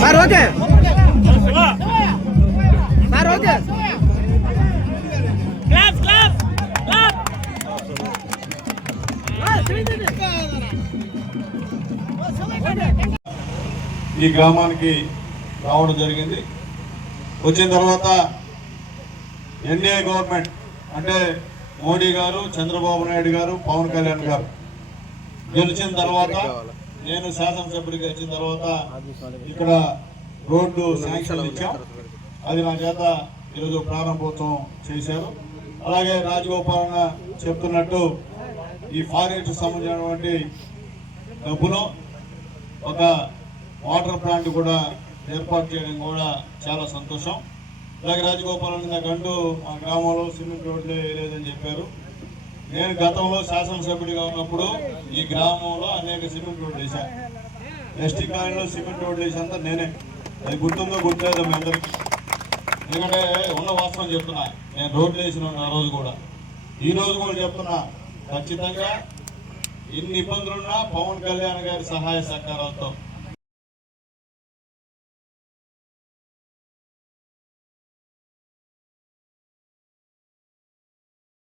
Sir okay. Sir okay. Clap clap clap. ఈ గ్రామానికి రావడం జరిగింది. వచ్చిన తర్వాత ఎన్డీఏ గవర్నమెంట్ అంటే మోడీ గారు చంద్రబాబు నాయుడు గారు పవన్ కళ్యాణ్ గారు గెలిచిన తర్వాత నేను శాసనసభ్యుడిగా వచ్చిన తర్వాత ఇక్కడ రోడ్డు శాంక్షన్ ఇచ్చాం. అది నా చేత ఈరోజు ప్రారంభోత్సవం చేశారు. అలాగే రాజగోపాలన చెప్తున్నట్టు ఈ ఫారెస్ట్ సంబంధించినటువంటి డబ్బును ఒక వాటర్ ప్లాంట్ కూడా ఏర్పాటు చేయడం కూడా చాలా సంతోషం. అలాగే రాజగోపాలన్ గండు మా గ్రామంలో సిమెంట్ రోడ్లు వేయలేదని చెప్పారు. నేను గతంలో శాసనసభ్యుడిగా ఉన్నప్పుడు ఈ గ్రామంలో అనేక సిమెంట్ రోడ్లు వేశాను ఎస్టీ కాలనీలో సిమెంట్ రోడ్లు వేసేంత నేనే. అది గుర్తుందో గుర్తులేదో మీ అందరికీ. ఎందుకంటే ఉన్న వాస్తవం చెప్తున్నా నేను రోడ్లు వేసిన ఆ రోజు కూడా. ఈ రోజు కూడా చెప్తున్నా ఖచ్చితంగా ఎన్ని ఇబ్బందులున్నా పవన్ కళ్యాణ్ గారి సహాయ సహకారాలతో